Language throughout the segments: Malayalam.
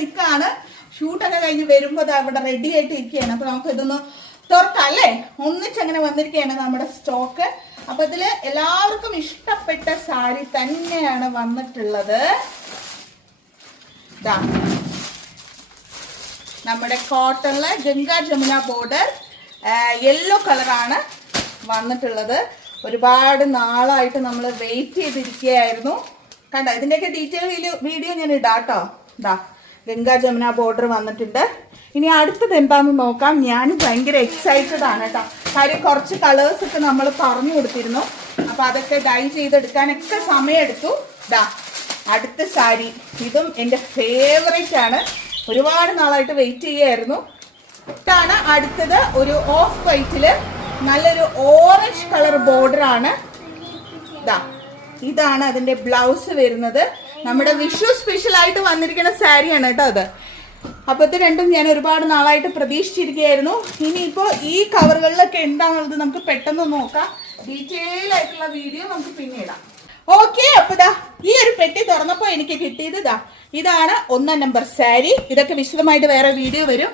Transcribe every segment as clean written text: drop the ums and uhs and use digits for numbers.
നിൽക്കാണ്. ഷൂട്ടൊക്കെ കഴിഞ്ഞ് വരുമ്പോൾ ഇവിടെ റെഡി ആയിട്ട് ഇരിക്കുകയാണ്. അപ്പൊ നമുക്ക് ഇതൊന്ന് തുറക്കാം അല്ലേ. ഒന്നിച്ചങ്ങനെ വന്നിരിക്കുകയാണ് നമ്മുടെ സ്റ്റോക്ക്. അപ്പൊ ഇതില് എല്ലാവർക്കും ഇഷ്ടപ്പെട്ട സാരി തന്നെയാണ് വന്നിട്ടുള്ളത്. നമ്മുടെ കോട്ടണില് ഗംഗാ ജമുന ബോർഡർ യെല്ലോ കളറാണ് വന്നിട്ടുള്ളത്. ഒരുപാട് നാളായിട്ട് നമ്മൾ വെയിറ്റ് ചെയ്തിരിക്കുകയായിരുന്നു. കണ്ടോ, ഇതിൻ്റെയൊക്കെ ഡീറ്റെയിൽ വീഡിയോ ഞാൻ ഇടാട്ടോ. ഗംഗാ ജമുന ബോർഡർ വന്നിട്ടുണ്ട്. ഇനി അടുത്തത് എന്താണെന്ന് നോക്കാം. ഞാൻ ഭയങ്കര എക്സൈറ്റഡ് ആണ് കേട്ടോ. കാര്യം കുറച്ച് കളേഴ്സ് ഒക്കെ നമ്മൾ പറഞ്ഞു കൊടുത്തിരുന്നു. അപ്പൊ അതൊക്കെ ഡൈ ചെയ്തെടുക്കാനൊക്കെ സമയമെടുത്തു. അടുത്ത സാരി, ഇതും എൻ്റെ ഫേവറേറ്റ് ആണ്. ഒരുപാട് നാളായിട്ട് വെയിറ്റ് ചെയ്യായിരുന്നു. ഇതാണ് അടുത്തത്. ഒരു ഓഫ് വൈറ്റില് നല്ലൊരു ഓറഞ്ച് കളർ ബോർഡർ ആണ്. ഇതാണ് അതിന്റെ ബ്ലൗസ് വരുന്നത്. നമ്മുടെ വിഷു സ്പെഷ്യൽ ആയിട്ട് വന്നിരിക്കുന്ന സാരിയാണ് കേട്ടോ അത്. അപ്പൊ ഇത് രണ്ടും ഞാൻ ഒരുപാട് നാളായിട്ട് പ്രതീക്ഷിച്ചിരിക്കുകയായിരുന്നു. ഇനിയിപ്പോ ഈ കവറുകളിലൊക്കെ എന്താണുള്ളത് നമുക്ക് പെട്ടെന്ന് നോക്കാം. ഡീറ്റെയിൽ ആയിട്ടുള്ള വീഡിയോ നമുക്ക് പിന്നെ ഇടാം. ഓക്കെ, അപ്പൊ ഈ ഒരു പെട്ടി തുറന്നപ്പോ എനിക്ക് കിട്ടിയത് ഇതാണ് 1 നമ്പർ സാരി. ഇതൊക്കെ വിശദമായിട്ട് വേറെ വീഡിയോ വരും.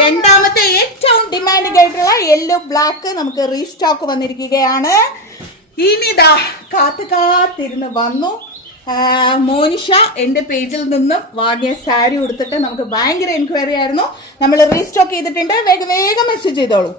രണ്ടാമത്തെ ഏറ്റവും ഡിമാൻഡ് ആയിട്ടുള്ള യെല്ലോ ബ്ലാക്ക് നമുക്ക് റീസ്റ്റോക്ക് വന്നിരിക്കുകയാണ്. ഇനി കാത്തിരുന്ന് വന്നു. മോനിഷ എന്റെ പേജിൽ നിന്നും വാങ്ങിയ സാരി കൊടുത്തിട്ട് നമുക്ക് ഭയങ്കര എൻക്വയറി ആയിരുന്നു. നമ്മൾ റീസ്റ്റോക്ക് ചെയ്തിട്ടുണ്ട്. വേഗം മെസ്സേജ് ചെയ്തോളൂ.